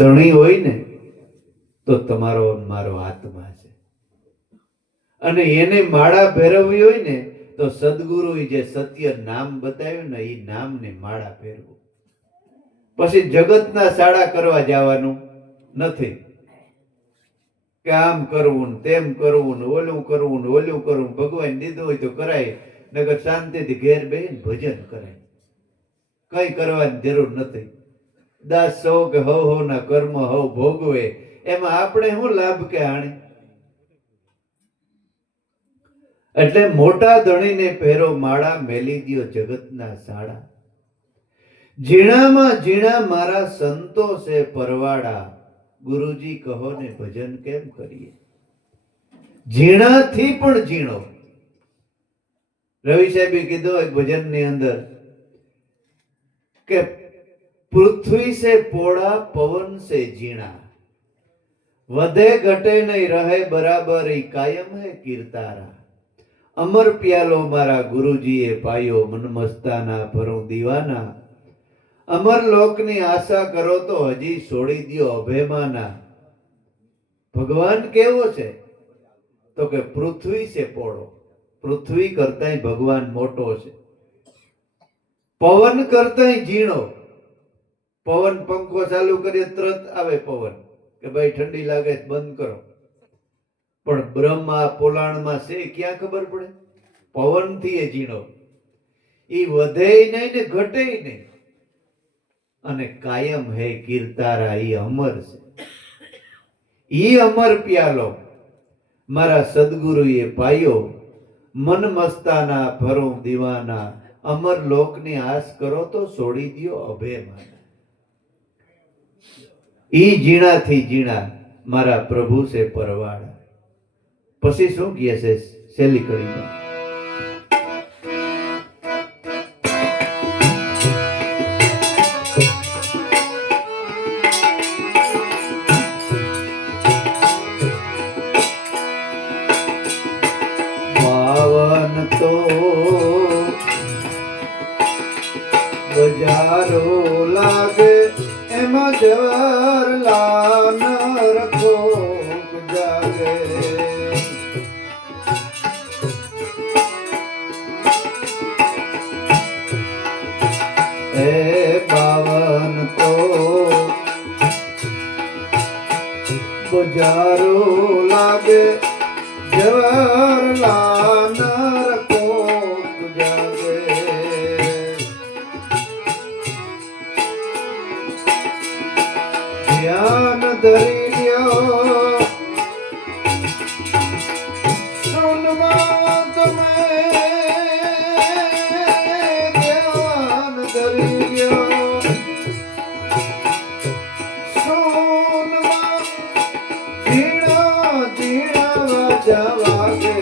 ધણી હોય ને તો તમારો મારો આત્મા છે, અને એને માળા ફેરવવી હોય ને તો સદગુરુએ જે સત્ય નામ બતાવ્યું ને એ નામને માળા ફેરવું. પછી જગતના સાડા કરવા જવાનું નથી કે આમ કરવું ને તેમ કરવું ને ઓલું કરવું ને ઓલું કરવું. ભગવાન દીધું હોય તો કરાય, નકર શાંતિથી ઘેર બેહીને ભજન કરાય. કઈ કરવાની જરૂર નથી. દાસ સૌ કે હવ ના કર્મ હવ ભોગવે, એમાં આપણે શું લાભ કે હાણે? એટલે મોટા ધણીને પહેરો માળા, મેલી દ્યો જગતના સાડા. ઝીણામાં ઝીણા મારા સંતો છે પરવાડા, ગુરુજી કહો ને ભજન કેમ કરીએ? ઝીણાથી પણ ઝીણો. રવિ સાહેબે કીધું એક ભજનની અંદર કે પૃથ્વી સે પોળા પવન સે ઝીણા, વધે ઘટે નહીં રહે બરાબર ઈ કાયમ હે કીર્તારા. અમર પ્યાલો મારા ગુરુજીએ પાયો, મન મસ્તાના ભરું દીવાના. અમર લોકની આશા કરો તો હજી છોડી દ્યો અભેમાના. ભગવાન કેવો છે? તો કે પૃથ્વી છે પોળો, પૃથ્વી કરતાંય ભગવાન મોટો છે. પવન કરતાંય ઝીણો. પવન પંખો ચાલુ કરીએ તરત આવે પવન કે ભાઈ ઠંડી લાગે બંધ કરો. પણ બ્રહ્મા પોલાણમાં છે ક્યાં ખબર પડે? પવન થી એ ઝીણો. ઈ વધે નહીં ને ઘટે નહીં, અને કાયમ હે કીર્તારા. ઈ અમર છે. ઈ અમર પ્યાલો મારા સદગુરુએ પાયો, મન મસ્તાના ભરું દીવાના. અમર લોકની આસ કરો તો છોડી દ્યો અભેમાના. ઈ ઝીણાથી ઝીણા મારા પ્રભુ છે પરવાડા. પછી શું કહે છે છેલ્લી કડીમાં? પાવન તો બજારો લાગે, એમાં જવાહરલાલ નરખો જાગે. એ બાવન તો બજારો લાગે, જવાહરલાલ નરખો જાગે. ધ્યાન ધરી લ્યો સોનમાં તમે, ધ્યાન ધરી લ્યો સોનમાં. ઝીણા ઝીણા વાજા વાગે,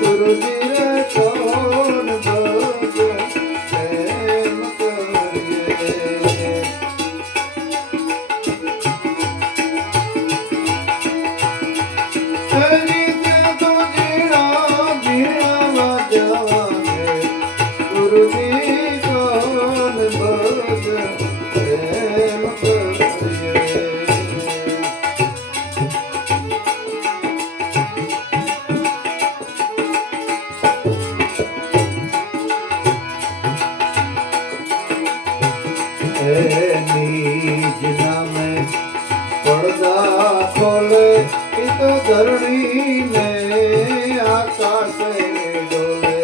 ગુરુજી રે કોણ ભજન કેમ કરીએ? નિજ નામે પડદા ખોલે, એ તો ધરણી ને આકાશે ડોલે.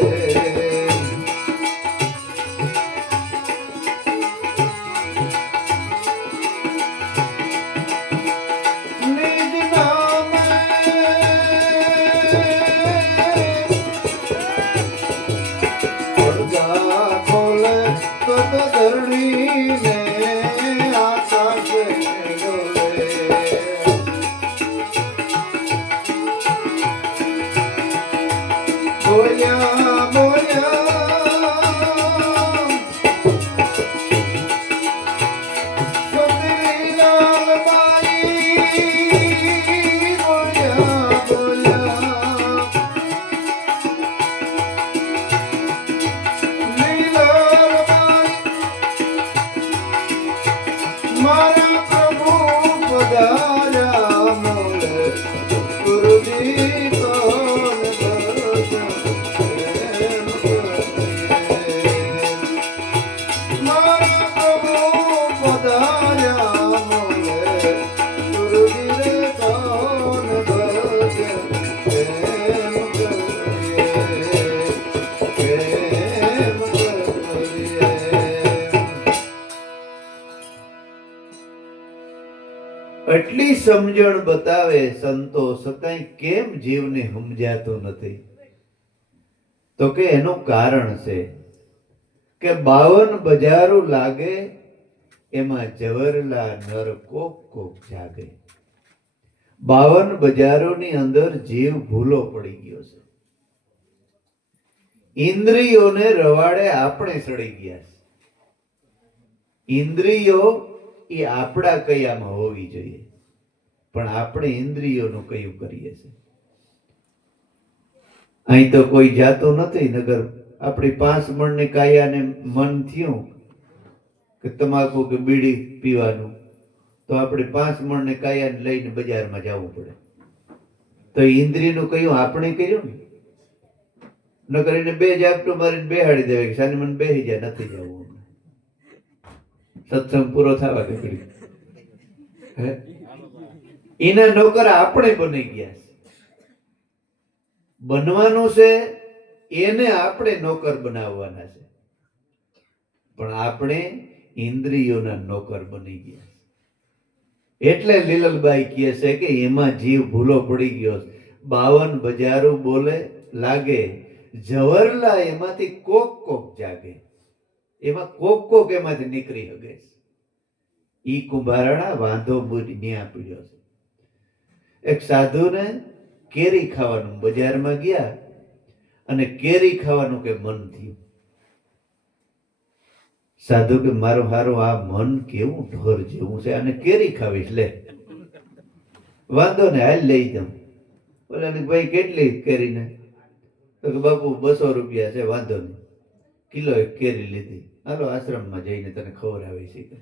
નિજ નામે પડદા ખોલે તો ધરણી ને આકાશે ડોલે. ઓ એટલી સમજણ બતાવે સંતો, છતાંય કેમ જીવને સમજાતું નથી? તો કે એનું કારણ છે કે 52 બજારું લાગે, એમાં જવરલા નર કોક કોક જાગે. 52 બજારોની અંદર જીવ ભૂલો પડી ગયો છે. ઇન્દ્રિયોને રવાડે આપણે ચડી ગયા છે. ઇન્દ્રિયો એ આપણા કયામાં હોવી જોઈએ, પણ આપણે ઇન્દ્રિયોનું કયું કરીએ છીએ? અહીં તો કોઈ જાતું નથી, નગર આપણી 5 મણની કાયાને મન થયું કે તમાકુ કે બીડી પીવાનું, તો આપણે 5 મણની કાયાને લઈને બજારમાં જવું પડે. તો ઇન્દ્રિયનું કયું આપણે કર્યું ને? નકર એને 2 ઝાપટું મારીને બેહાડી દેવાય કે સાની મને બેહી જાય, નથી જવું, સત્સંગ પૂરો થવા કે એના નોકર આપણે બની ગયા છે. બનવાનું છે એને આપણે નોકર બનાવવાના છે, પણ આપણે ઇન્દ્રિયોના નોકર બની ગયા. એટલે લીલલબાઈ કહે છે કે એમાં જીવ ભૂલો પડી ગયો. 52 બજારું બોલે લાગે, જવરલા એમાંથી કોક કોક જાગે. એમાં કોક કોક એમાંથી નીકળી શકે. ઈ કુંભારણા વાંધો બુરી ન્યા પીડ્યો છે. એક સાધુને કેરી ખાવાનું, બજારમાં ગયા અને કેરી ખાવાનું કે મન થયું. સાધુ કે મારું હારું આ મન કેવું ઢોર જેવું છે, અને કેરી ખાવીશ, લે વાંધો ને હાલ લઈ જાઉં. બોલે ભાઈ કેટલી કેરીને? તો કે બાપુ 200 રૂપિયા છે, વાંધો નહીં. કિલો એક કેરી લીધી, હાલો આશ્રમમાં જઈને તને ખવડાવી છે.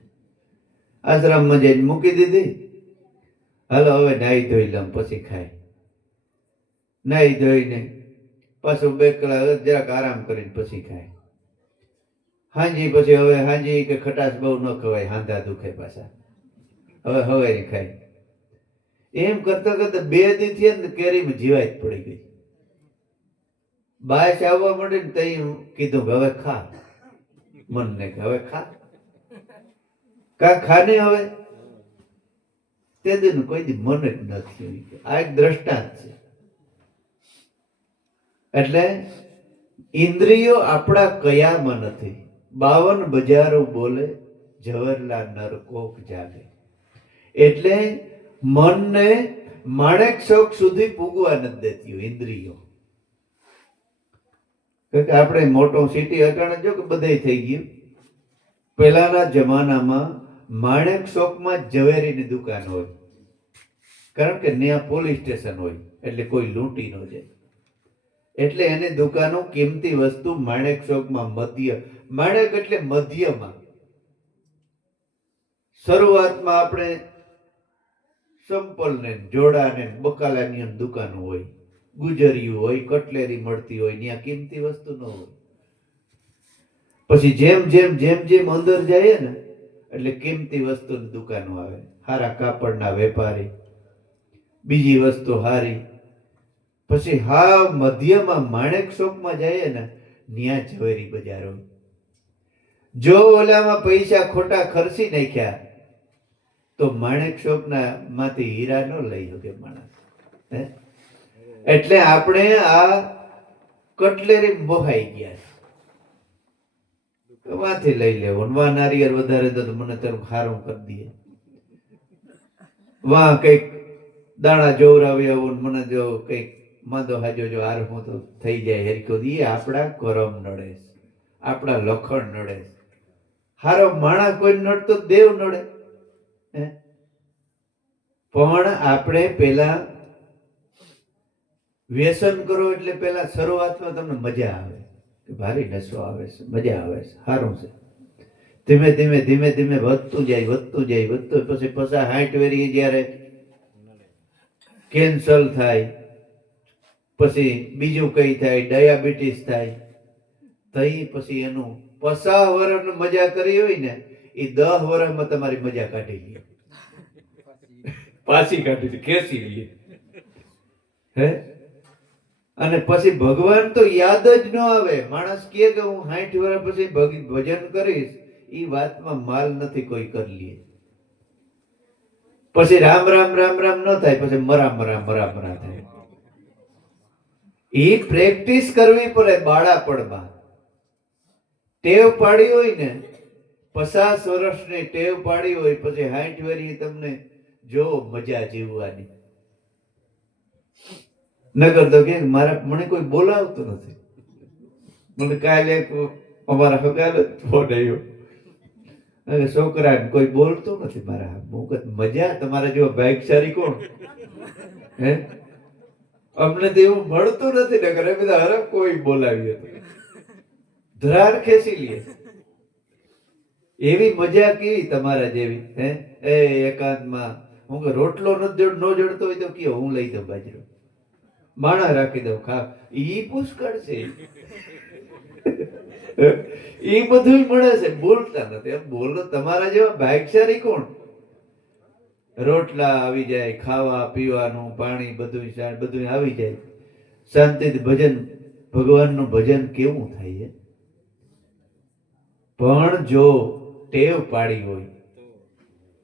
આશ્રમમાં જઈને મૂકી દીધી. હાલો હવે નાહી ધોઈ લઉં પછી ખાય. નાહી ધોઈને પાછું 2 કલાક જરાક આરામ કરીને પછી ખાય. હાંજી પછી હવે હાંજી કે ખટાશ બહુ ન ખવાય, હાંધા દુખે પાછા, હવે હવારી ખાય. એમ કરતા કરતા 2 દી થયા ને કેરીમાં જીવાત પડી ગઈ. બાયસ આવવા માંડી ને તઈ કીધું કે હવે ખા. મનને કે હવે ખા, કા ખાને હવે. તે દીનું કોઈ દી મન જ નથી. આ એક દ્રષ્ટાંત છે. એટલે ઇન્દ્રિયો આપણા કયામાં નથી. 52 બજારો બોલે, જવરલા નર કોક જાગે. એટલે મનને માણેક શોખ સુધી પૂગવા નથી દેતી ઇન્દ્રિયો. કે આપણે મોટો સિટી અટાણે જો કે બધે થઈ ગયું. પહેલાના જમાનામાં માણેક ચોકમાં ઝવેરીની દુકાન હોય, કારણ કે ત્યાં પોલીસ સ્ટેશન હોય, એટલે કોઈ લૂંટી ન જાય. એટલે એની દુકાનો કિંમતી વસ્તુ માણેક ચોકમાં મધ્ય, માણેક એટલે મધ્યમાં. શરૂઆતમાં આપણે સંપલ ને જોડા ને બકાલાની દુકાનો હોય, ગુજરિયું હોય, કટલેરી મળતી હોય, ત્યાં કિંમતી વસ્તુ ન હોય. પછી જેમ જેમ જેમ જેમ અંદર જાય ને એટલે કિંમતી વસ્તુની દુકાનો આવે, હારા કાપડના વેપારી, બીજી વસ્તુ હારી. પછી હાવ મધ્યમાં માણેક ચોકમાં જાય ને ત્યાં ઝવેરી બજાર હોય. જો ઓલામાં પૈસા ખોટા ખર્ચી નાખ્યા તો માણેક ચોકના માંથી હીરા ન લઈ શકે માણસ. એટલે આપણે આ કટલેરી મોહાઈ ગયા. વાથી લઈ લેવું, વાં નારિયેળ વધારે તો મને તારું ખારું કરી દે, વાં કઈક દાણા જોવરાવી આવું, મને જો કઈક માંદો હાજો જો હાર હું તો થઈ જાય હેરકો. એ આપણા કરમ નડે, આપણા લખણ નડે. હારો માણા કોઈ નડતો દેવ નડે. પણ આપણે પેલા વ્યસન કરો એટલે પેલા શરૂઆતમાં તમને મજા આવે, ભારી નશો આવે છે, મજા આવે છે, સારું છે. ધીમે ધીમે ધીમે ધીમે વધતું જાય, વધતું જાય, વધતું. પછી 60 વેરી જયારે કેન્સર થાય, પછી બીજું કઈ થાય, ડાયાબિટીસ થાય, તઈ પછી એનું 50 વર્ષ મજા કરી હોય ને એ 10 વર્ષમાં તમારી મજા કાઢી લે, પાછી કાઢી લે, ખેંચી લે. હે અને પછી ભગવાન તો યાદ જ ન આવે. માણસ કહે કે હું 60 વર્ષ પછી ભજન કરીશ, એ વાતમાં માલ નથી કોઈ કરી લે. પછી રામ રામ રામ રામ ન થાય, પછી મરા મરા મરા મરા થાય. એ પ્રેક્ટિસ કરવી પડે બાળાપણમાં. ટેવ પાડી હોય ને, 50 વર્ષની ટેવ પાડી હોય, પછી 60 વર્ષે તમને જો મજા જીવવાની. નગર તો કે મને કોઈ બોલાવતું નથી. મને કાલે અમારા હગાલ ફોન આવ્યો, છોકરા કોઈ બોલતું નથી મારા. મજા તમારા જેવા ભાગ્યશાળી કોણ? હે, અમને તો એવું મળતું નથી. નગર એ બધા હરફ કોઈ બોલાવીએ તો ધરાર ખેંચી લે. એવી મજા કેવી તમારા જેવી? હે, એ એકાંતમાં હું રોટલો ન જડતો હોય તો કયો હું લઈ દઉં બાજરો, માણા રાખી દઉં, ખા. ઈ પુષ્કળ છે. એ બધું મળે છે, બોલતા નથી. બોલો તમારા જેવા ભાગ્યશાળી કોણ? રોટલા આવી જાય, ખાવા પીવાનું પાણી બધું બધું આવી જાય, શાંતિથી ભજન, ભગવાનનું ભજન કેવું થાય. પણ જો ટેવ પાડી હોય,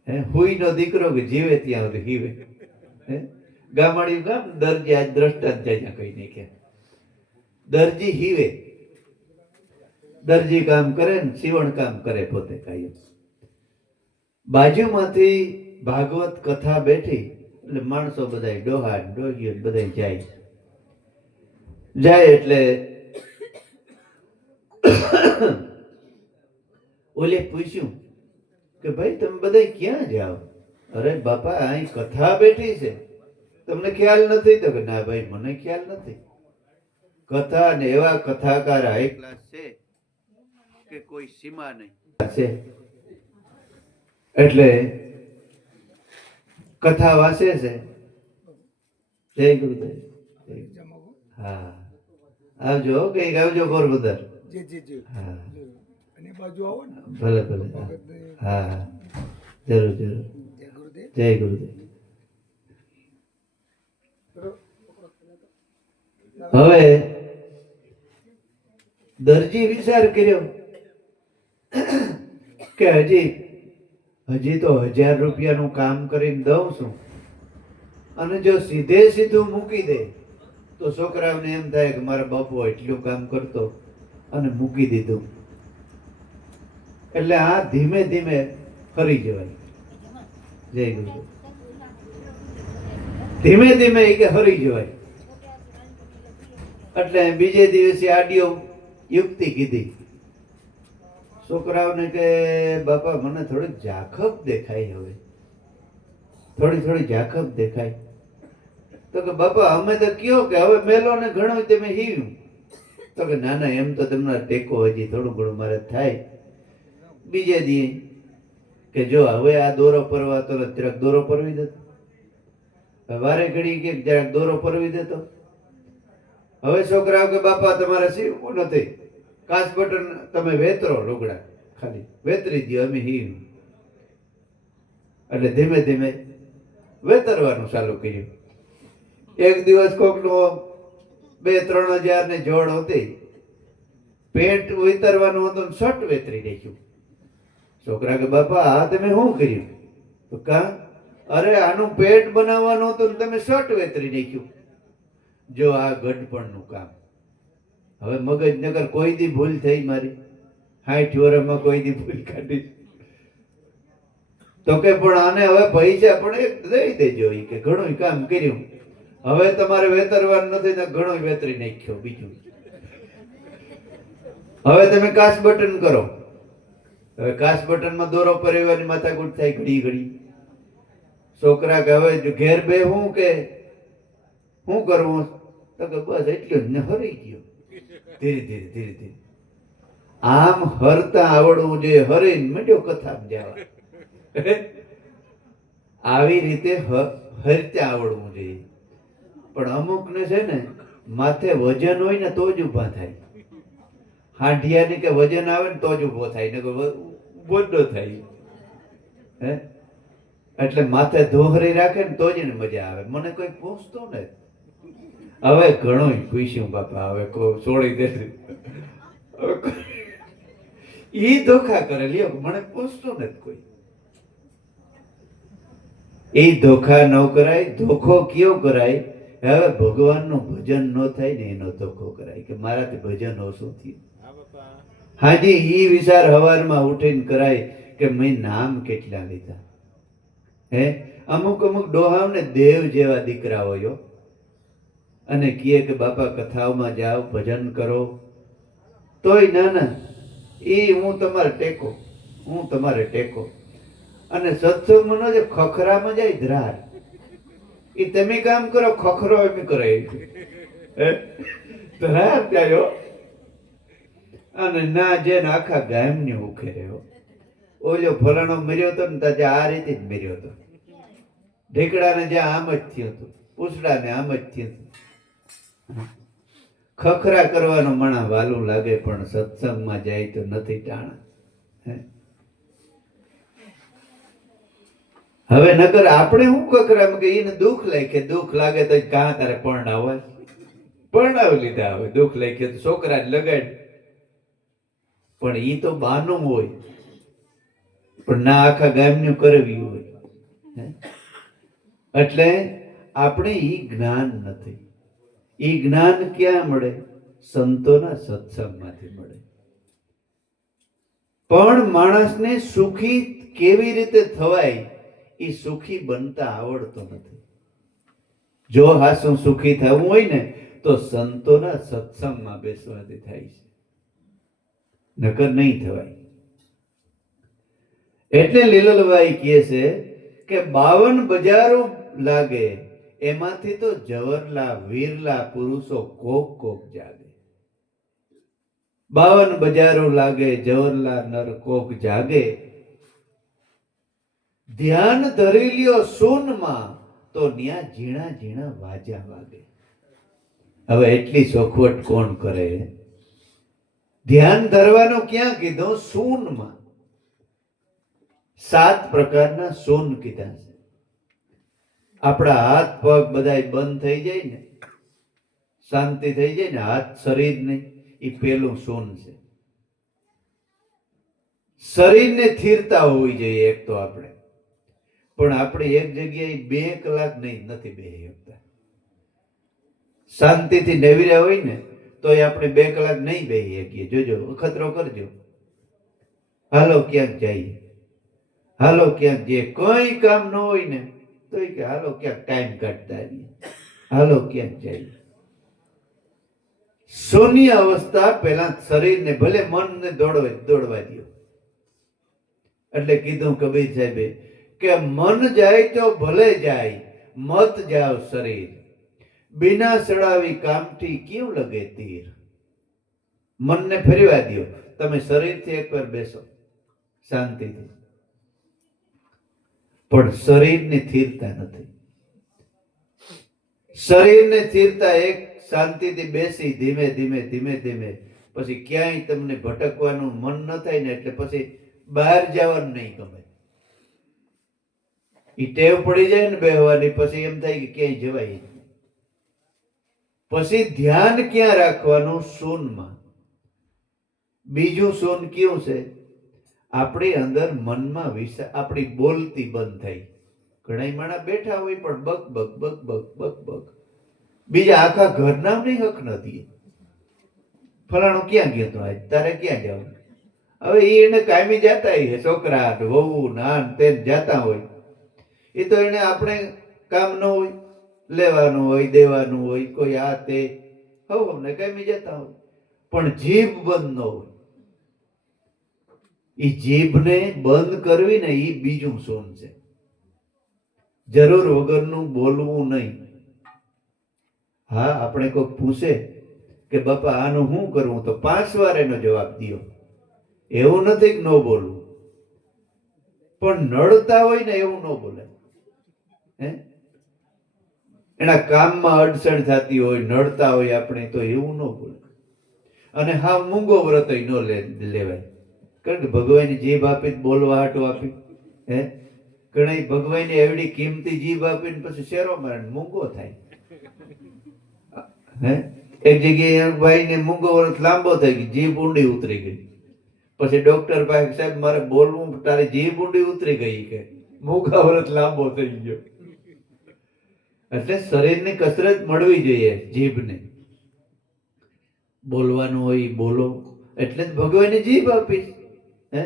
હે, હુઈનો દીકરો કે જીવે ત્યાં સુધી હીવે. હે, ગામડિયું ગામ દરજી આજ દ્રષ્ટાંત જાય કઈ નહીં કે દરજી હીવે. દરજી કામ કરે ને સીવણ કામ કરે પોતે કાયમ. બાજુમાંથી ભાગવત કથા બેઠી એટલે માણસો બધા ડોહા ડોહીઓ બધા જાય એટલે ઓલે પૂછ્યું કે ભાઈ તમે બધા ક્યાં જાઓ? અરે બાપા અહીં કથા બેઠી છે, તમને ખ્યાલ નથી? તો કે ના ભાઈ મને ખ્યાલ નથી. કથા ને એવા કથાકાર હાઈ ક્લાસ છે કે કોઈ સીમા નહીં છે. એટલે કથા વાંચે છે. જય ગુરુદેવ. હા, આવજો કઈક આવજો પોરબંદર. હા, ભલે ભલે. હા, જરૂર જરૂર. જય ગુરુદેવ. હવે દરજી વિચાર કર્યો કે હજી તો 1000 રૂપિયાનું કામ કરીને દઉં છું, અને જો સીધે સીધું મૂકી દે તો છોકરાઓને એમ થાય કે મારા બાપુ એટલું કામ કરતો અને મૂકી દીધું. એટલે આ ધીમે ધીમે ફરી જવાય. જય ગુરુ. ધીમે ધીમે એ કે ફરી જવાય. એટલે બીજે દિવસે આડિયો યુક્તિ કીધી છોકરાઓને કે બાપા મને થોડીક ઝાખપ દેખાય, હવે થોડી ઝાખપ દેખાય. તો કે બાપા અમે તો કયો કે હવે મેલો ને ઘણો તમે હીવ્યું. તો કે ના ના, એમ તો તમને ટેકો હજી થોડું ઘણું મારે થાય. બીજે દી કે જો હવે આ દોરો પરવા તો જરાક દોરો પરવી દેતો, વારે ઘડી કે જરાક દોરો પરવી દેતો. હવે છોકરાઓ કે બાપા તમારે સીવવું નથી, કાચ બટન તમે વેતરો, લુગડા ખાલી વેતરી દો, અમે હીવ. એટલે ધીમે ધીમે વેતરવાનું ચાલુ કર્યું. એક દિવસ કોકનો 2-3 હજાર ની જોડ હતી, પેન્ટ વેતરવાનું હતું, શર્ટ વેતરી નાખ્યું. છોકરા કે બાપા આ તમે શું કર્યું? તો કા અરે આનું પેન્ટ બનાવવાનું હતું ને તમે શર્ટ વેતરી નાખ્યું. જો આ ગઢપણનું કામ. હવે મગજનગર કોઈ દી ભૂલ થઈ મારી 60 વર્ષમાં કોઈ દી ભૂલ કાઢી તો કે પણ આને હવે પૈસા પણ એક દઈ દેજો કે ઘણું કામ કર્યું, હવે તમારે વેતરવાનું નથી ને ઘણું વેતરી નાખ્યો. બીજું હવે તમે કાચ બટન કરો. હવે કાચ બટનમાં દોરો પરિવારની માથાકૂટ થાય ઘડી ઘડી. છોકરા કે હવે ઘેર બે હું કે શું કરવું? તો કે બસ એટલું જ ને, હરી ગયો. ધીરે ધીરે ધીરે ધીરે આમ હરતા આવડવું જોઈએ. હરીને મંડ્યો કથામાં જવા. આવી રીતે હરતા આવડવું જોઈએ. પણ અમુક ને છે ને માથે વજન હોય ને તો જ ઉભા થાય. હાંડિયાની કે વજન આવે ને તો જ ઉભો થાય, ને ઉભો જ ન થાય. હે, એટલે માથે ધોહરી રાખે ને તો જ એને મજા આવે. મને કોઈ પૂછતો ને હવે ઘણું પૂછ્યું બાપા, હવે છોડી દે. ઈ ધોખા કરે લ્યો, મને પૂછતો નથી કોઈ. એ ધોખા ન કરાય. ધોખો કયો કરાય? હવે ભગવાનનું ભજન ન થાય ને એનો ધોખો કરાય કે મારાથી ભજન ઓછું થયું. હાજી ઈ વિચાર હવારમાં ઉઠીને કરાય કે મેં નામ કેટલા લીધા. હે અમુક અમુક ડોહાવને દેવ જેવા દીકરા હોય અને કહે કે બાપા કથાઓમાં જાઓ ભજન કરો, તોય ના ના એ હું તમારે ટેકો, હું તમારે ટેકો. અને સત્સંગમાં ન જે ખખરામાં જાય ધ્રાર, એ તમે કામ કરો ખખરો એમ કરે ધ્રાર જાય. અને ના જેને આખા ગામની ઉખે રહ્યો. ઓલો ફલાણો મર્યો હતો ને ત્યાં આ રીતે જ મર્યો હતો. ઢીકડાને જ્યાં આમ જ થયું હતું, પૂછડાને આમ જ થયું હતું. ખખરા કરવાનો મણા વાલું લાગે પણ સત્સંગમાં જાય તો નથી ટાણા. હવે નગર આપણે શું ખખરામાં કે એને દુઃખ લાગે, દુઃખ લાગે તો કાં તારે પરણાવવા, પરણાવી લીધા. હવે દુઃખ લાગે તો છોકરા જ લગાડ, પણ ઈ તો બાનું હોય, પણ ના આખા ગામનું કરવી હોય. એટલે આપણે ઈ જ્ઞાન નથી. ઈ જ્ઞાન ક્યાં મળે? સંતોના સત્સંગમાંથી મળે. પણ માણસને સુખી કેવી રીતે થવાય એ સુખી બનતા આવડતો નથી. જો હાસું સુખી થવું હોય ને તો સંતોના સત્સંગમાં બેસવાથી થાય છે, નકર નહીં થવાય. એટલે લીલલભાઈ કહે છે કે 52 બજારો લાગે એમાંથી તો જવરલા વીરલા પુરુષો કોક કોક જાગે. 52 બજારો લાગે જવરલા નર કોક જાગે. ધ્યાન ધરી લ્યો સૂનમાં તો ન્યા ઝીણા ઝીણા વાજા વાગે. હવે એટલી ચોખવટ કોણ કરે? ધ્યાન ધરવાનું ક્યાં કીધું? સૂનમાં. 7 પ્રકારના સૂન કીધા છે. આપણા હાથ પગ બધાય બંધ થઈ જાય ને, શાંતિ થઈ જાય ને, હાથ શરીર ને, એ પેલું સૂન છે. શરીરને સ્થિરતા હોવી જોઈએ એક તો આપણે, પણ આપણે એક જગ્યાએ 2 કલાક નથી બેસી શકતા. શાંતિથી નવીરા હોય ને તો આપણે 2 કલાક નહીં બેસી શકીએ. જોજો, અખતરો કરજો. હાલો ક્યાંક જઈએ, હાલો ક્યાંક જઈએ, કઈ કામ ન હોય ને તો કે હાલો ક્યાંક ટાઈમ કાઢતા આવીએ, હાલો ક્યાંક જઈએ. શૂન્ય અવસ્થા પહેલા શરીરને, ભલે મનને દોડવા દો. એટલે કીધું કબીર સાહેબે કે મન જાય તો ભલે જાય, મત જાવ શરીર, બિના સડાવી કામથી ક્યું લગે તીર. મનને ફેરવા દો. તમે શરીરથી એકવાર બેસો શાંતિથી, પણ શરીરની સ્થિરતા નથી. શરીરને સ્થિરતા એક શાંતિથી બેસી ધીમે ધીમે ધીમે ધીમે પછી ક્યાંય તમને ભટકવાનું મન ન થાય ને એટલે પછી બહાર જવાનું નહીં ગમે. ઈ ટેવ પડી જાય ને બેહવાની, પછી એમ થાય કે ક્યાંય જવાય. પછી ધ્યાન ક્યાં રાખવાનું? શૂનમાં. બીજું શૂન કયું છે? આપણી અંદર મનમાં આપણી બોલતી બંધ થઈ. ઘણા માણસ બેઠા હોય પણ buck buck buck buck buck buck, બીજા આખા ઘરના નહીં હક નથી. ફલાણું ક્યાં ગયો તો આજ, તારે ક્યાં જવાનું? હવે એને કાયમી જતા હોય, છોકરા વહુ નાન તે જતા હોય, એ તો એને આપણે કામ ન હોય, લેવાનું હોય, દેવાનું હોય, કોઈ આ તે હવે કાયમી જતા હોય, પણ જીભ બંધ ન હોય. એ જીભને બંધ કરવી ને એ બીજું સોન છે. જરૂર વગરનું બોલવું નહીં. હા, આપણે કોઈ પૂછે કે બાપા આનું શું કરવું, તો 5 વાર એનો જવાબ દો. એવું નથી કે ન બોલવું, પણ નડતા હોય ને એવું ન બોલે. એના કામમાં અડચણ થતી હોય, નડતા હોય આપણે, તો એવું ન બોલે. અને હા, મૂંગો વ્રત ન લેવાય, કારણ કે ભગવાનની જીભ આપી, બોલવા હાટું આપી. ઘણા ભગવાનને એવડી કિંમતી જીભ આપીને પછી શેરો મારે મૂંગો થાય. એક જગ્યાએ ભાઈ ને મૂંગો વ્રત લાંબો થઈ ગયો, જીભ ઊંડી ઉતરી ગઈ. પછી ડોક્ટર પાસે, સાહેબ મારે બોલવું, તારી જીભ ઊંડી ઉતરી ગઈ કે મોઘા વ્રત લાંબો થઈ ગયો. એટલે શરીરની કસરત મળવી જોઈએ. જીભને બોલવાનું હોય બોલો, એટલે જ ભગવાને જીભ આપી. હે,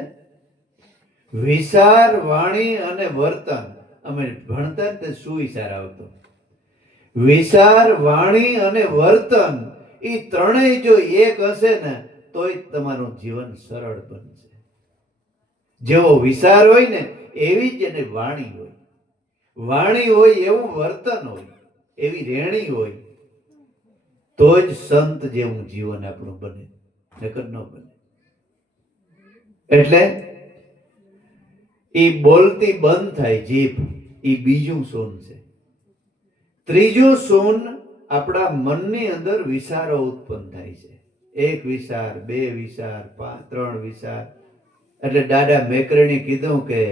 વિચાર, વાણી અને વર્તન. અમે ભણતા ને સુવિચાર આવતો. વિચાર, વાણી અને વર્તન એ ત્રણેય જો એક હશે ને તોય તમારું જીવન સરળ બનશે. જેવો વિચાર હોય ને એવી જ એને વાણી હોય, વાણી હોય એવું વર્તન હોય, એવી રેણી હોય, તો જ સંત જેવું જીવન આપણું બને, નકર ન બને. એટલે એ બોલતી બંધ થાય જીભ, એ બીજું સોન છે. ત્રીજું સોન આપણા મનની અંદર વિચારો ઉત્પન્ન થાય છે. એક વિચાર, બે વિચાર, ત્રણ વિચાર. એટલે દાદા મેકરણી કીધું કે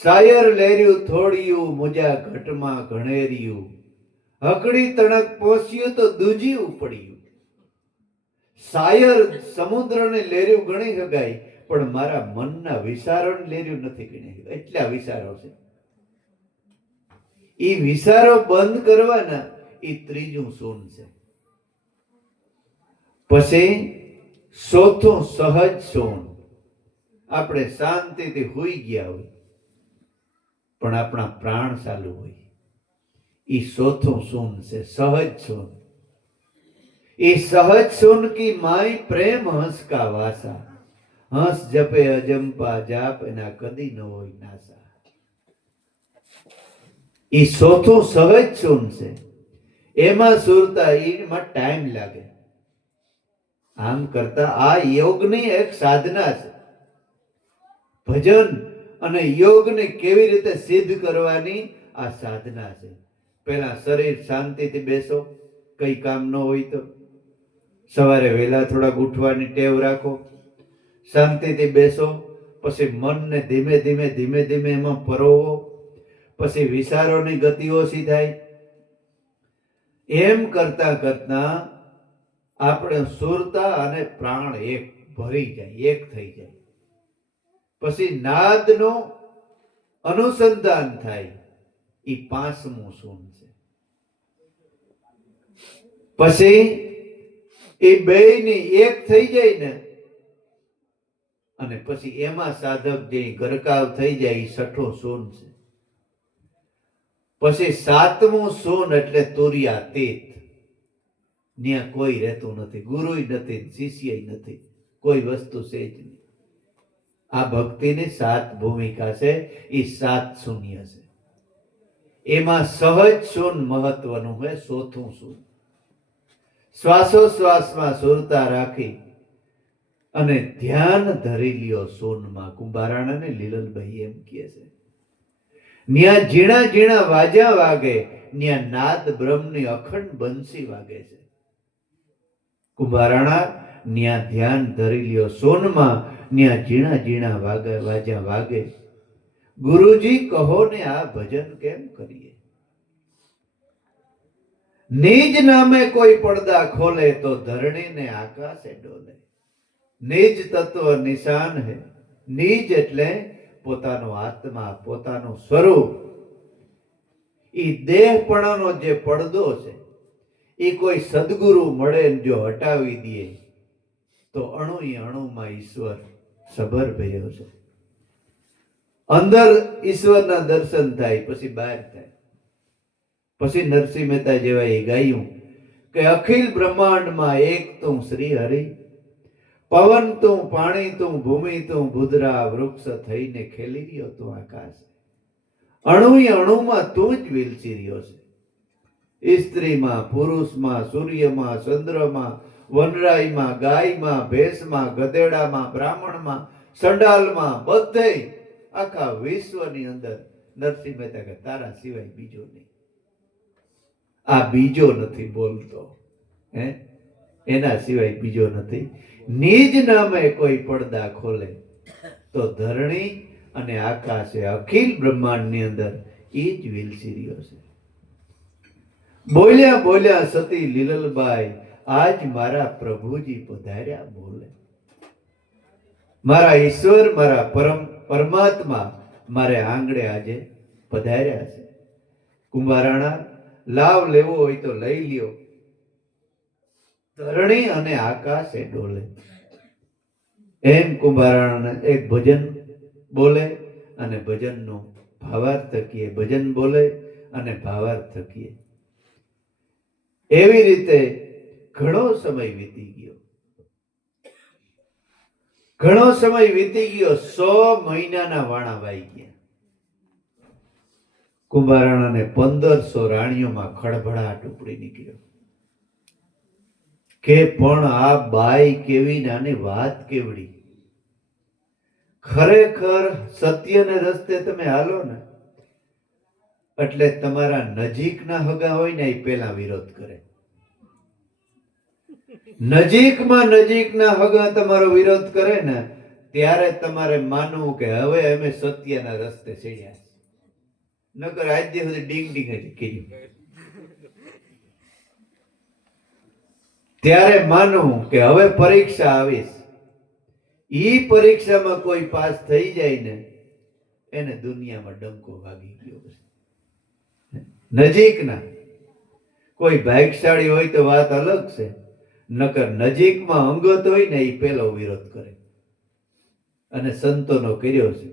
શાયર લેર્યું થોડિયું મુજા ઘટમાં ઘણેર્યું, હકડી તણક પોસ્યું તો દૂજી ઉપડ્યું. શાયર સમુદ્રને લેર્યું ગણી શકાય, પણ મારા મનના વિચારોને લેર્યું નથી ગણી શકાય. એટલા વિચારો છે. એ વિચારો બંધ કરવાના, એ ત્રીજું સોન છે. પછી ચોથું સહજ સોન. આપણે શાંતિથી હોઈ ગયા હોય પણ આપણા પ્રાણ ચાલુ હોય, એ ચોથું સોન છે, સહજ સોન. એ સહજ સોન કી માય પ્રેમ હંસ કા વાસા, હંસ જપે અજંપા જાપ એના કદી ન હોય નાસા. એ ચોથું સહજ સોન છે. એમાં સુરતા, એમાં ટાઈમ લાગે. આમ કરતા આ યોગની એક સાધના છે. ભજન અને યોગને કેવી રીતે સિદ્ધ કરવાની આ સાધના છે. પહેલા શરીર શાંતિથી બેસો, કઈ કામ ન હોય તો. સવારે વહેલા થોડાક ઉઠવાની ટેવ રાખો, શાંતિથી બેસો. પછી મનને ધીમે ધીમે ધીમે ધીમે એમાં પરોવો. પછી વિચારોની ગતિ ઓછી થાય. એમ કરતા કરતા આપણે સુરતા અને પ્રાણ એક ભરી જાય, એક થઈ જાય. પછી નાદનું અનુસંધાન થાય. એ પાંચમું સોન છે. પછી એ બેયની એક થઈ જાય ને, અને પછી એમાં સાધક જે ગરકાવ થઈ જાય, એ છઠ્ઠો સોન છે. પછી સાતમું સોન એટલે તુર્યાતીત. ત્યાં કોઈ રહેતું નથી, ગુરુય નથી, શિષ્ય નથી, કોઈ વસ્તુ છે જ નહીં. આ ભક્તિની સાત ભૂમિકા છે, એ સાત શૂન્ય છે. એમાં સહજ સોન મહત્વનું હોય, ચોથું સોન. શ્વાસોશ્વાસમાં સુરતા રાખી અને ધ્યાન ધરી લ્યો સોનમાં. કુંભારાણાને લીલનભાઈ એમ કહે છે, ન્યા ઝીણા ઝીણા વાજા વાગે, ન્યા નાદ બ્રહ્મની અખંડ બંસી વાગે છે. કુંભારાણા, ન્યા ધ્યાન ધરી લ્યો સોનમાં, ન્યા ઝીણા ઝીણા વાજા વાગે. ગુરુજી કહો ને આ ભજન કેમ કરીએ? નિજ નામે કોઈ પડદા ખોલે તો ધરણીને આકાશે ડોલે. નિજ તત્વ નિશાન હે. નિજ એટલે પોતાનો આત્મા, પોતાનું સ્વરૂપ. એ દેહપણાનો જે પડદો છે, એ કોઈ સદગુરુ મળે જો હટાવી દે તો અણુમાં ઈશ્વર સબર ભર્યો છે. અંદર ઈશ્વરના દર્શન થાય, પછી બહાર થાય. પછી નરસિંહ મહેતા જેવા એ ગાયું કે અખિલ બ્રહ્માંડમાં એક તું શ્રી હરિ, પવન તું, પાણી તું, ભૂમિ તું, ભૂદરા વૃક્ષ થઈને ખેલી રહ્યો તું આકાશ. અણુમાં તું જ વિલસી રહ્યો છે. સ્ત્રીમાં, પુરુષમાં, સૂર્યમાં, ચંદ્રમાં, વનરાયમાં, ગાયમાં, ભેંસમાં, ગધેડામાં, બ્રાહ્મણમાં, સંડાલમાં, બધે આખા વિશ્વની અંદર નરસિંહ મહેતા કે તારા સિવાય બીજો નહીં. આ બીજો નથી બોલતો, હે, એના સિવાય બીજો નથી. નિજ નામે કોઈ પડદા ખોલે તો ધરણી અને આકાશે, અખિલ બ્રહ્માંડની અંદર એ જ વિલસી રહ્યો છે. બોલ્યા બોલ્યા સતી લીલલબાઈ, આજ મારા પ્રભુજી પધાર્યા બોલે. મારા ઈશ્વર, મારા પરમાત્મા, મારે આંગણે આજે પધાર્યા છે. કુંભારાણા, લાવ લેવો હોય તો લઈ લ્યો, ધરણી અને આકાશે ડોલે. એમ કુંભારાણાને એક ભજન બોલે અને ભજનનું ભાવાર્થ થકીએ, ભજન બોલે અને ભાવાર્થ થકીએ. એવી રીતે ઘણો સમય વીતી ગયો. ઘણો સમય વીતી ગયો. 100 મહિનાના વાણા વાઈ ગયા. કુંભારાણાને 1500 રાણીઓમાં ખળભળાટ ઉપડી નીકળ્યો કે પણ આ બાઈ કેવી નાની વાત કેવડી. ખરેખર સત્યને રસ્તે તમે હાલો ને એટલે તમારા નજીકના હગા હોય ને એ પેલા વિરોધ કરે. નજીકના હગા તમારો વિરોધ કરે ને ત્યારે તમારે માનવું કે હવે અમે સત્યના રસ્તે ચડ્યા. નકર આજ સુધી ડીંગ ડીંગ જ કર્યું. ત્યારે માનવું કે હવે પરીક્ષા આવીશ. ઈ પરીક્ષામાં કોઈ પાસ થઈ જાય ને એને દુનિયામાં ડંકો વાગી ગયો. નજીકના કોઈ ભાગ્યશાળી હોય તો વાત અલગ છે, નકર નજીકમાં અંગત હોય ને એ પેલો વિરોધ કરે. અને સંતોનો કર્યો છે.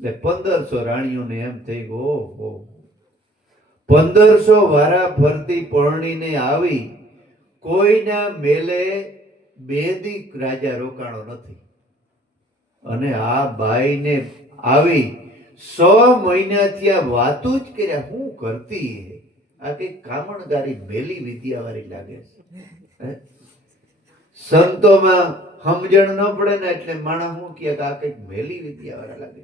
એટલે 1500 રાણીઓને એમ થઈ ગયો, ઓહો 1500 વારા ફરતી પરણીને આવી, કોઈના મેલે બેદી રાજા રોકાણો નથી. અને આ બાઈને આવી 100 મહિનાથી આ વાતું જ કર્યા. શું કરતી હે? આ કઈ કામણગારી મેલી વિદ્યા વાળી લાગે છે. સંતોમાં સમજણ ન પડે ને એટલે માણસ શું કે આ કઈક મેલી વિદ્યા વાળા લાગે.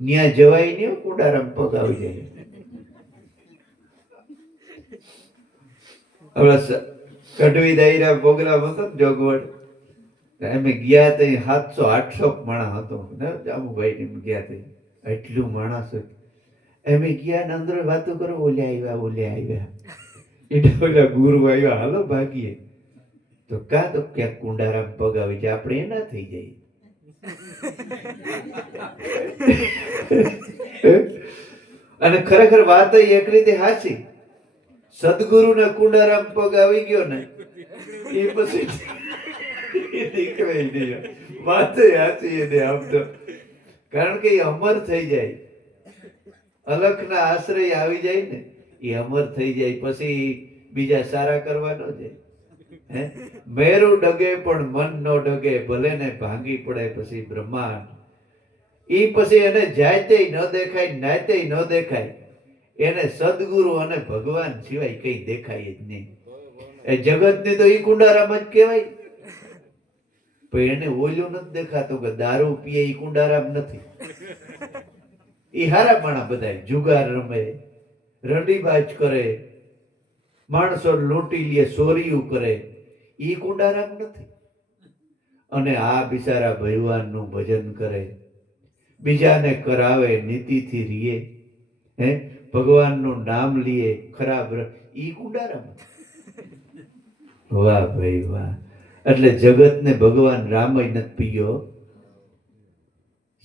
ન્યા જવાય નહીં, કુંડારામ પગ આવી જાય. કઢવી દાયરા પ્રોગ્રામ હતો ને જોગવડ, અમે ગયા તો 700-800 માણસ હતો ને જામુભાઈ ને ગયા તે એટલું માણસ હતું. અમે ગયા ને અંદર વાતો કરો, ઓલ્યા આવ્યા એટલે ઓલા ગુરુ આવ્યા, હાલો ભાગીએ. તો કાં તો ક્યાંક કુંડારામ પગ આવી જાય, આપણે એના થઈ જાય. અને ખરેખર વાત એક રીતે સાચી. સદગુરુ ને કુંડારામ પગ આવી ગયો ને એ પછી નીકળે નહીં. વાત સાચી એને આમ તો, કારણ કે એ અમર થઈ જાય. અલખના આશ્રય આવી જાય ને એ અમર થઈ જાય. પછી બીજા સારા કરવા ન જાય. મેરુ ડગે પણ મન નો ડગે, ભલે ને ભાંગી પડે પછી બ્રહ્માંડ. ઈ પછી એને જાતે ન દેખાય, નાતે ન દેખાય. એને સદગુરુ અને ભગવાન સિવાય કઈ દેખાય જ નહીં. એ જગત ની તો ઈ કુંડારામ જ કહેવાય. પણ એને ઓલું નથી દેખાતું કે દારૂ પીએ ઈ કુંડારામ નથી. ઈ હારા માણા બધા જુગાર રમે, રંડીબાજ કરે, માણસો લૂંટી લે, ચોરીયું કરે, ઈ કુંડારામ નથી. અને આ બિચારા ભગવાનનું ભજન કરે, બીજાને કરાવે, નીતિથી રીએ, ભગવાનનું નામ લીએ, ખરાબ ઈ કુંડારામ. વાહ ભાઈ વાહ. એટલે જગતને ભગવાન રામય નથી પીયો.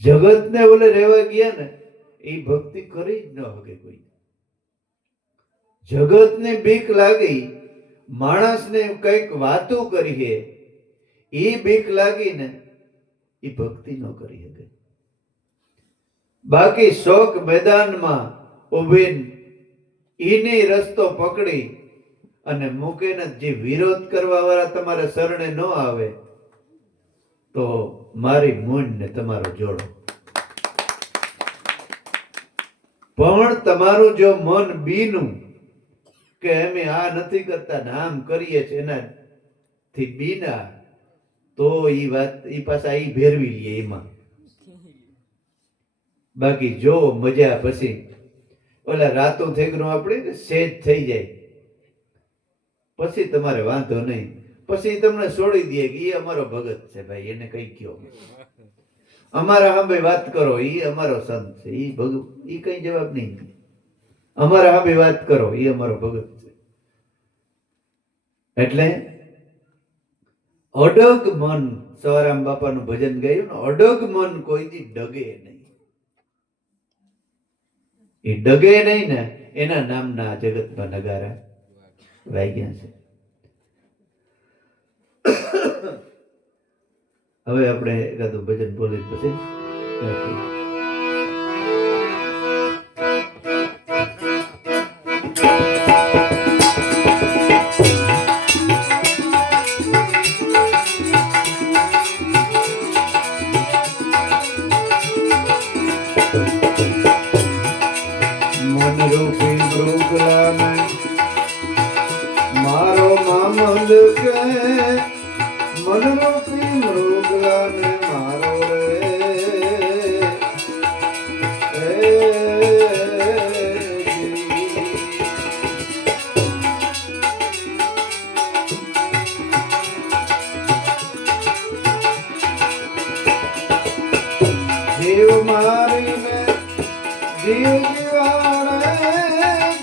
જગતને ઓલે રહેવા ગયા ને એ ભક્તિ કરી જ ન શકે કોઈ. જગતને બીક લાગી, માણસને કઈક વાતો કરી હે, એ બીક લાગી ને એ ભક્તિ ન કરી શકે. બાકી શોક મેદાનમાં ઉભીને ઈને રસ્તો પકડી અને મૂકે ને જે વિરોધ કરવા વાળા તમારે શરણે ન આવે તો મારી મૂંડ ને તમારો જોડો. પણ તમારું જો મન બીનું કે અમે આ નથી કરતા ને આમ કરીએ છીએ એનાથી બીના, તો ઈ વાત ઈ પાછા ઈ ભેરવી લે એમાં. બાકી જો મજા પછી ઓલા રાતો થઈ ગયું આપણે સેજ થઈ જાય પછી તમારે વાંધો નહીં. પછી તમને છોડી દે કે એ અમારો ભગત છે ભાઈ, એને કઈ કયો, અમારા સામે વાત કરો, એ અમારો સંત છે, એ એ કઈ જવાબ નહીં. અમારા સામે વાત કરો, એ અમારો ભગત છે. એટલે અડગ મન, સવારામ બાપાનું ભજન ગાયું ને, અડગ મન કોઈ દી ડગે નહીં. એ ડગે નહીં ને એના નામના જગતમાં નગારા વાગ્યા છે. હવે આપણે એકાદું ભજન બોલી પછી રાખીએ. મનરૂપી મૃગલાને મારો મામંદ કે, મનરૂપી મૃગલાને મારો જીવ મારીને જીવ જીવાડે,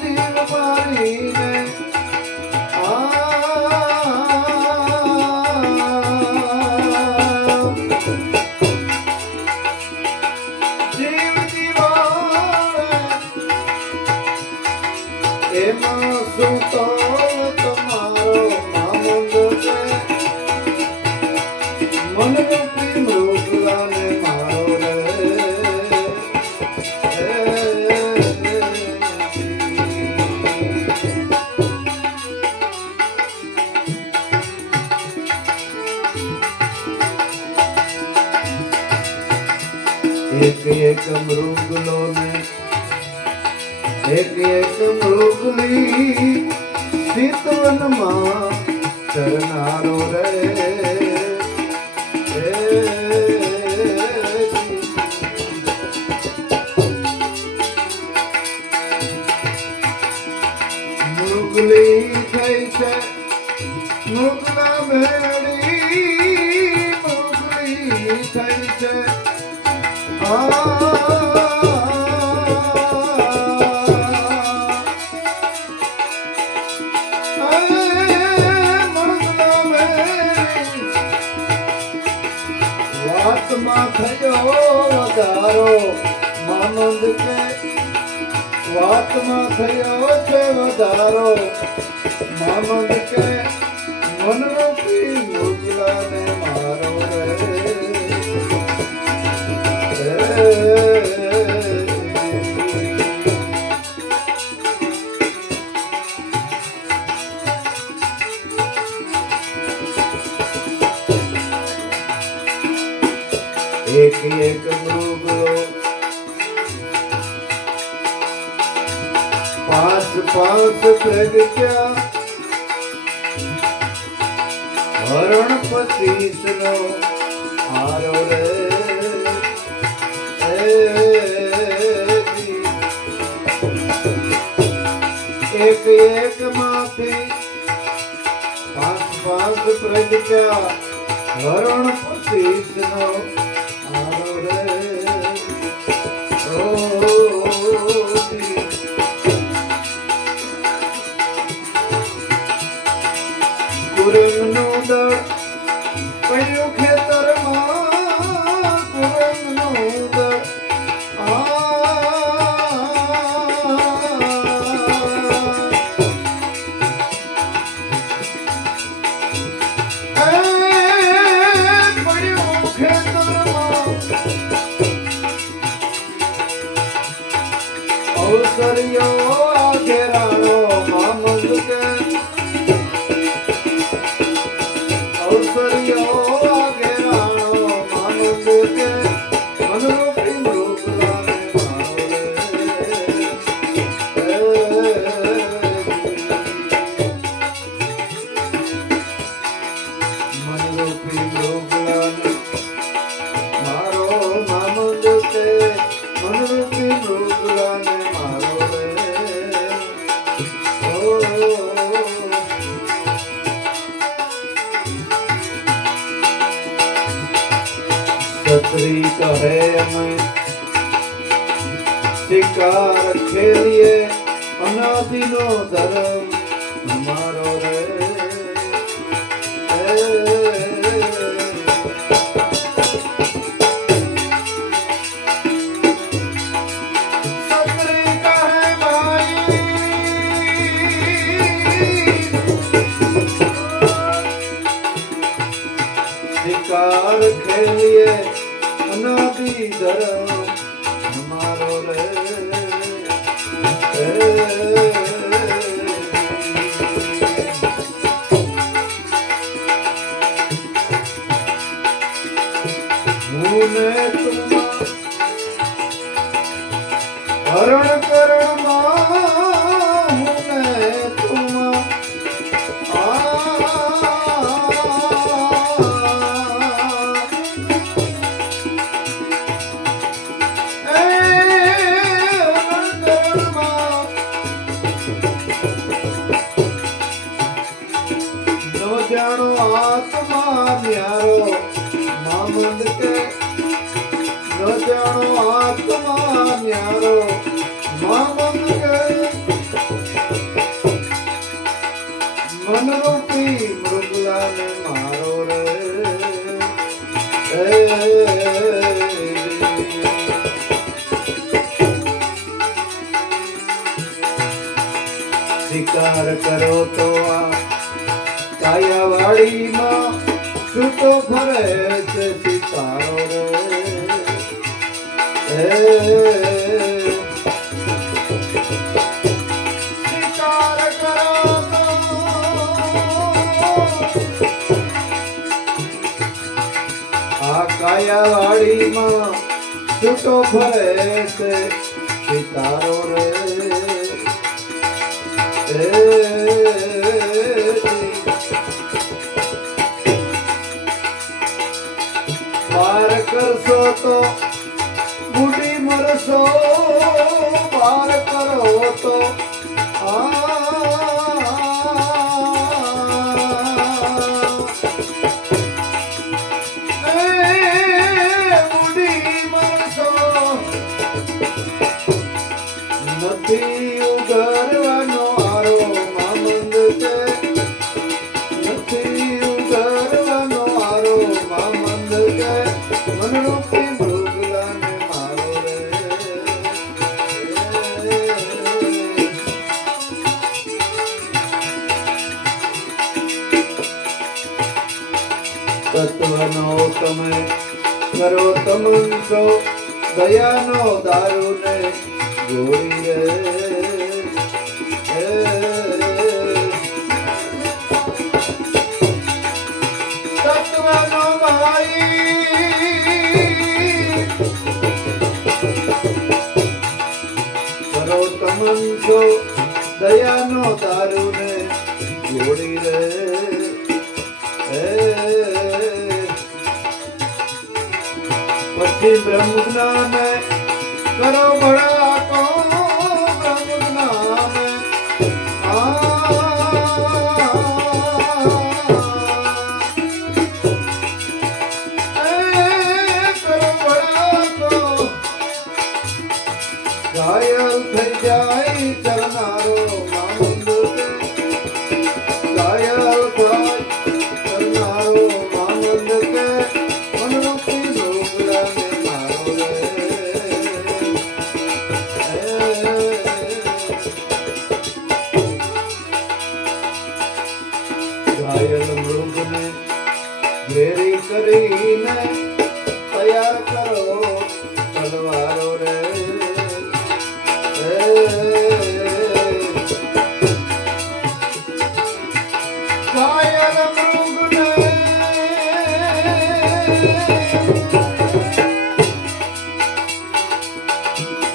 જીવ મારીને જીવ જીવાડે એમાં સુતો તમારો મામંદ છે. મનરૂપી મૃગલાને મારો એક એક મૃગલો ને એક એક મૃગલી શીતવનમાં ચરનારો રે. મૃગલી થઈ છે મૃગલા ભેડી, મૃગલી થઈ છે વાતમાં થયો વધારો માનંદ કે, વાતમાં થયો છે વધારો માનંદ કે, મનરૂપી મૃગલાને મારો એક એક મૃગલો પાંચ પાંચ પ્રગટ્યા, હરણ 25 નો હારો રે. એક એક માંથી પાંચ પાંચ પ્રગટ્યા, હરણ 25 નો હારો રે. કુરંગનું દળ પડ્યું ખેતરમાં, કુરંગનું દળ પડ્યું ખેતરમાં. અવસરિયો ઘેરાણો મામંદ કે, અવસરિયો ઘેરાણો મામંદ કે, મનરૂપી મૃગલાને મારો રે. મનરૂપી મૃગલાને મારો મામંદ કે, મનરૂપી મૃગલાને મારો રે. છત્રી કહે અમે શિકાર ખેલીએ, અનાદિનો ધર્મ અમારો રે. છત્રી કહે હરણ કરણમાં હું ને તું જાણો આત્મા ન્યારો મામંદ કે ન જાણો આત્મા ન્યારો મામંદ કે મનરૂપી મૃગલાને મારો રે શિકાર કરો તો આ કાયાવાડીમાં છૂટો ફરે છે સિતારો રે શિકાર કરો તો આ કાયાવાડીમાં છૂટો ફરે છે સિતારો રે પાર કરશો તો બુઢી મરશો પાર કરો તો બુઢી મરશો નથી ઉગરવાનો આરો મામંદ છે નથી ઉગરવાનો આરો મામંદ છે મનરૂપી મૃગલાને મારો રે તત્વનો તમે કરો તમંસો દયાનો દારૂ ને ગોળી રે તત્વનો ભાઈ કરો તમંસો દયાનો દારૂ ને ગોળી રે પછી બ્રહ્મ જ્ઞાન કરો બડા કો બ્રહ્મ જ્ઞાન કરો બડા કો ઘાયલ થઈ જાય ચરનારો મામંદ ઘાયલ થાય ચરનારો મામંદ કે મનરૂપી મૃગલાને મારો રે ઘાયલ મૃગને ઘેરી કરીને તૈયાર કરો તલવારો રે ઘાયલ મૃગને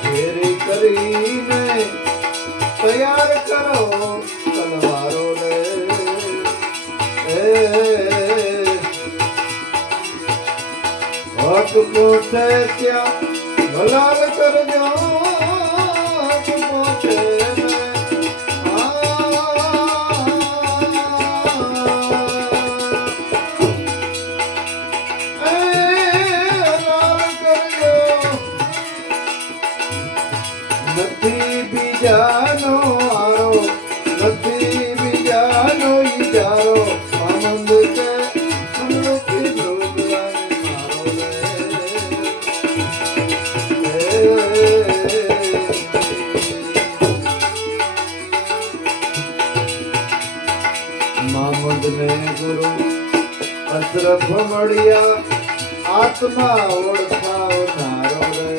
ઘેરી કરીને તૈયાર કરો તલવારો રે હક પહોંચે ત્યાં ભલાલ કરજો હક પહોંચે નથી બીજાનો આરો નથી બીજાનો ઈજારો આનંદ છે મનરૂપી મૃગલાને મારો રે મામદ ને ગુરુ અશરફ મળ્યા આત્મા ઓળખાવનારો રે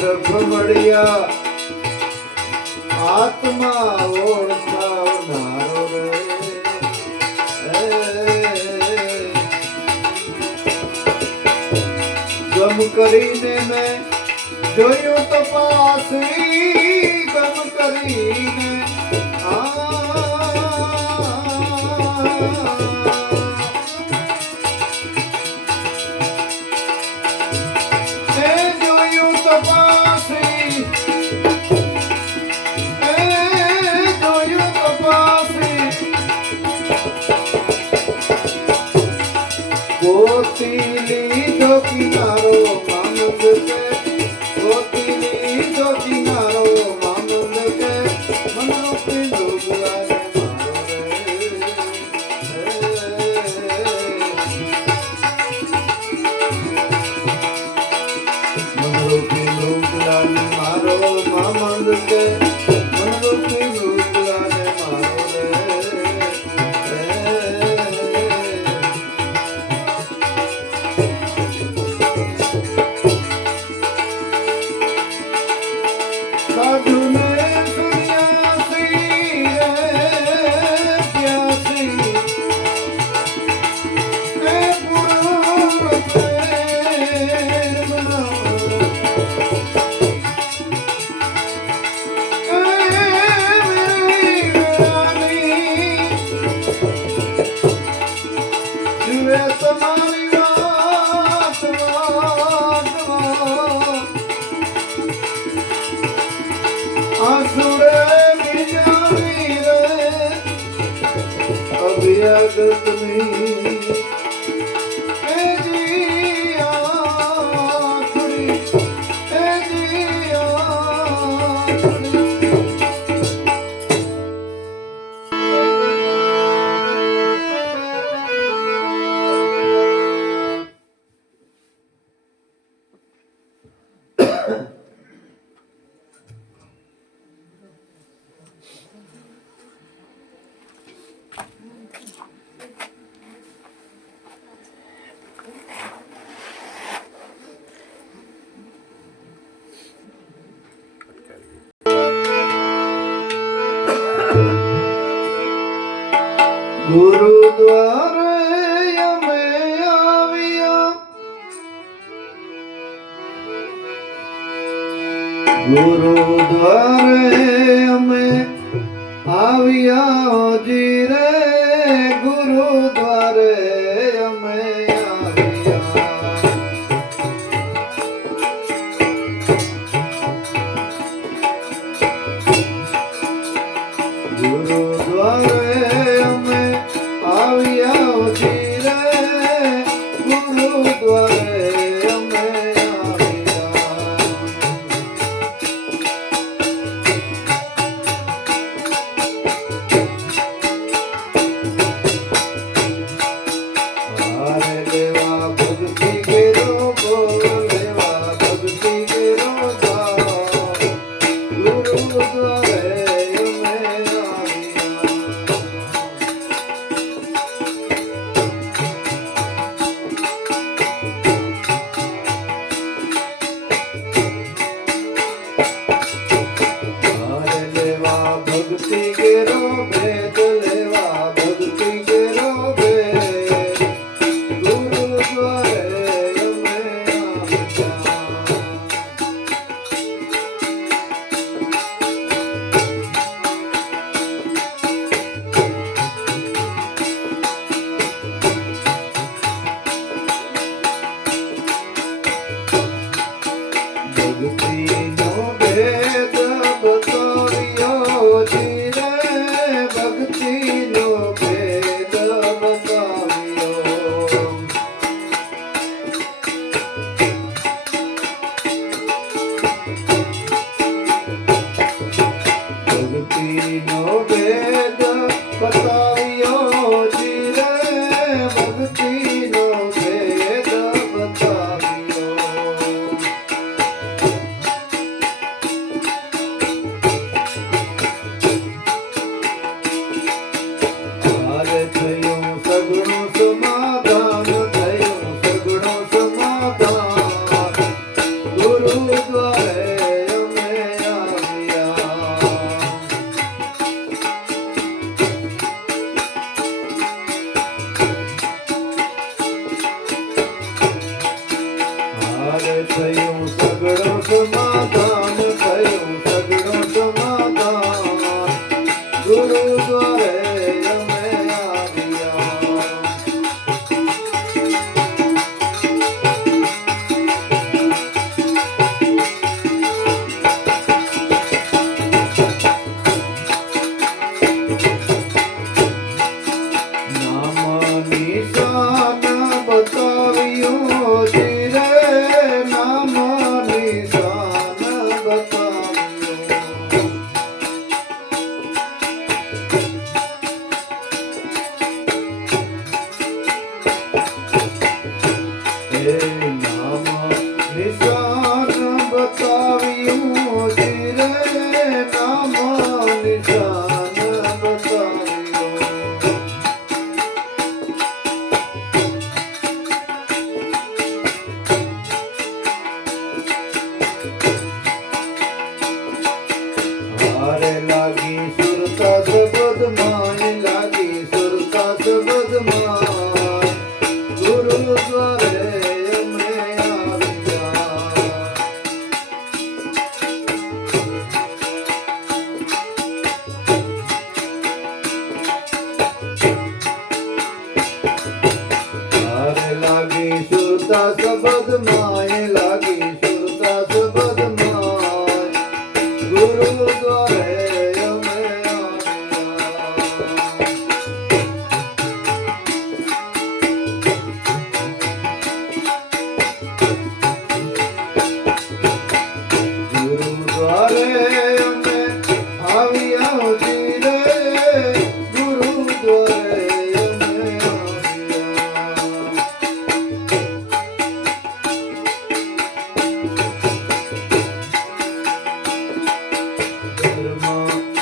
મળ્યા આત્મા ઓળખાવનારો રે ગમ કરીને મેં જોયું તપાસી ગમ કરીને ગોતી લીધો કિનારો માનંદ કે ગોતી લીધો કિનારો માનંદ કે મનરૂપી ડોગલાને મારો મનરૂપી ડોગલાને મારો માનંદ કે મનરૂપી ડોગલાને મારો ગુરુદ્વારે અમે આવ્યા ગુરુદ્વારે અમે આવ્યા જી રે ગુરુદ્વારે અમે આવ્યા ગુરુદ્વારે ગુરુદ્વારે સમાધાન થયું સગળું સમાધાન ગુરુદ્વારે અમે આવ્યા. નામ નિશાન બતાવ્યું ધીરે, નામ નિશાન બતાવ્યું. હે નામ નિશાન બતાવ્યું ધીરે, નામ નિશાન બતાવ્યું. હારે લાગી સુરતા શબ્દ માય, લાગી સુરતા શબ્દ માય ગુરુદ્વારે અમે આવ્યા. હારે લાગી સુરતા શબ્દ માય, લાગી સુરતા શબ્દ માય ગુરુદ્વારે અમે આવ્યા. ગુરુદ્વારે અમે આવ્યા ધીરે, ગુરુદ્વારે અમે આવ્યા.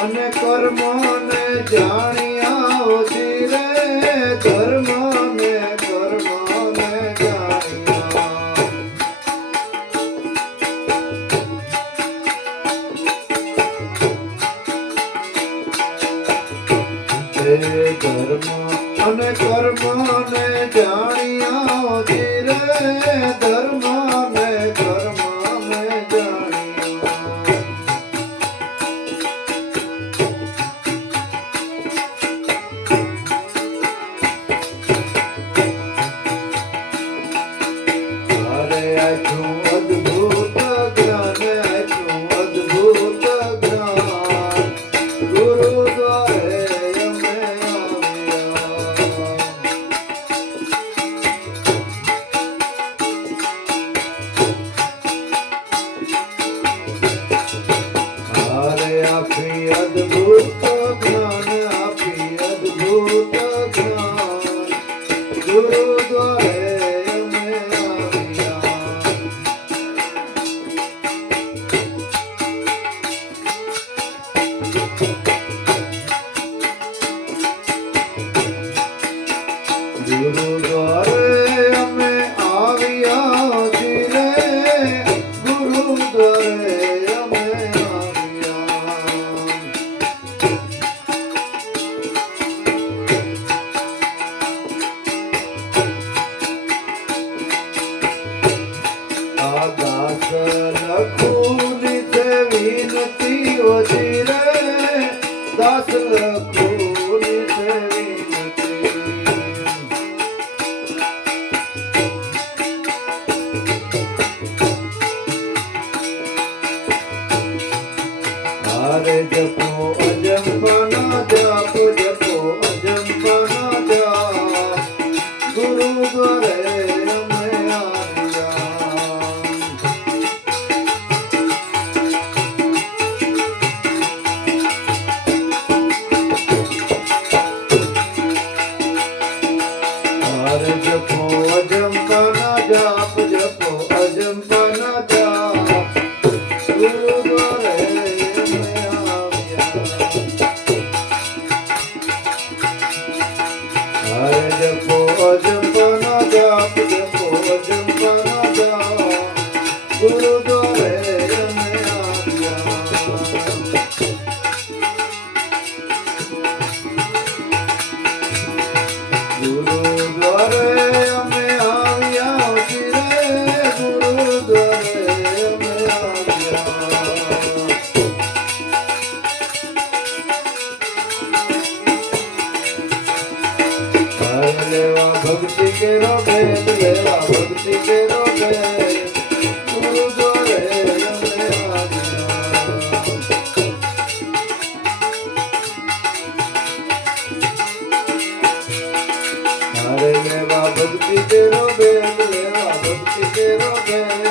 અને કર્મ ને જાણ્યા ધીરે, ધર્મ ને કર્મ ને જાણ્યા. હે ધર્મ અને કર્મ ને જાણ્યા ધીરે, ધર્મ ને કર્મ ને જાણ્યા. અરે આછું અદ્ભુત જ્ઞાન, આછું અદ્ભુત જ્ઞાન ગુરુદ્વારે અમે આવ્યા. અરે આપી અદ્ભુત જ્ઞાન, આપી અદ્ભુત જ્ઞાન ગુરુદ્વારે અમે આવ્યા. ગુરુદ્વારે અમે આવ્યા ધીરે, ગુરુદ્વારે અમે આવ્યા. આ દાસ લખુની છે વિનતીઓ ધીરે, દાસ લખુની છે વિનતી. હારે જપો અજંપાના જાપ, જપો અજંપાના જાપ ગુરુદ્વારે અમે આવ્યા. હારે જપો અજંપાના જાપ, જપો અજંપાના જાપ ગુરુદ્વારે અમે આવ્યા. હારે જપો અજંપાના જાપ, જપો અજંપાના જાપ ગુરુદ્વારે અમે આવ્યા. ગુરુદ્વારે અમે આવ્યા ધીરે, ગુરુદ્વારે અમે આવ્યા. રે